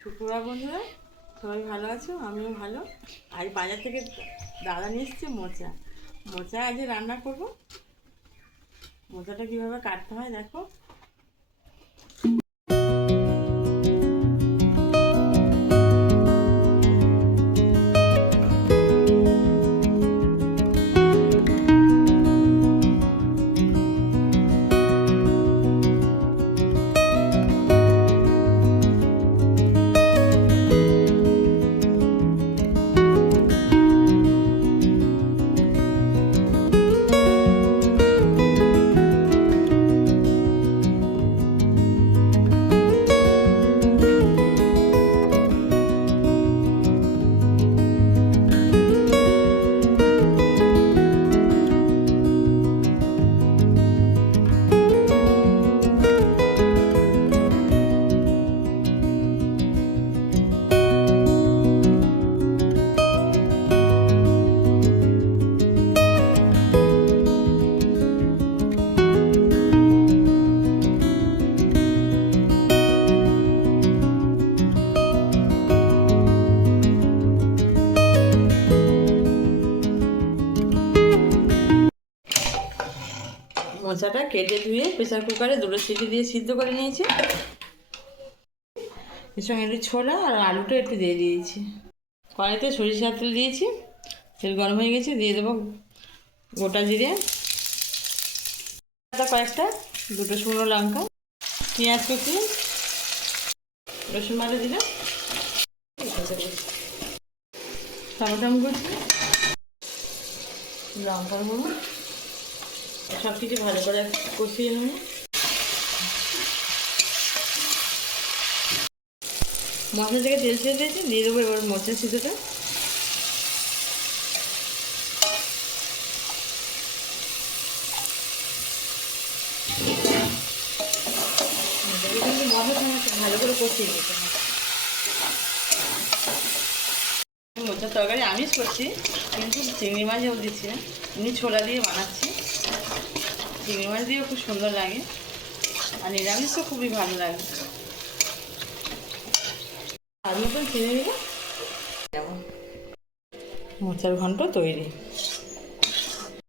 শুক্রবার বন্ধুরা, সবাই ভালো আছো? আমিও ভালো। আজ বাজার থেকে দাদা নিয়ে এসছে মোচা। মোচা আজ রান্না করব। মোচাটা কীভাবে কাটতে হয় দেখো। মোচাটা কেটে ধুয়ে প্রেসার কুকারে 2টো সিটি দিয়ে সিদ্ধ করে নিয়েছি। এর সঙ্গে একটু ছোলা আর আলুটা একটু দিয়ে দিয়েছি। কড়াইতে সরিষার তেল দিয়েছি, তেল গরম হয়ে গেছে, দিয়ে দেবো গোটা জিরে, কয়েকটা, 2টো শুকনো লঙ্কা, পেঁয়াজ কুচি, রসুন বাটা দিলাম, টমেটো কুচি, লঙ্কার গুঁড়ো, সব কিছু ভালো করে কষিয়ে নেব। মশলা থেকে তেল ছেড়ে দিয়েছি, দিয়ে দেবো এবার মোচা সিদ্ধটা। ভালো করে কষিয়ে নিতে হবে। মোচার তরকারি আমিষ করছি, কিন্তু চিংড়ি মাছও দিচ্ছি না, এমনি ছোলা দিয়ে বানাচ্ছি। চিংড়ি মাছ দিয়েও খুব সুন্দর লাগে, আর নিরামিষ তো খুবই ভালো লাগে। আর মতন চিনি দিব, মোচার ঘন্ট তৈরি।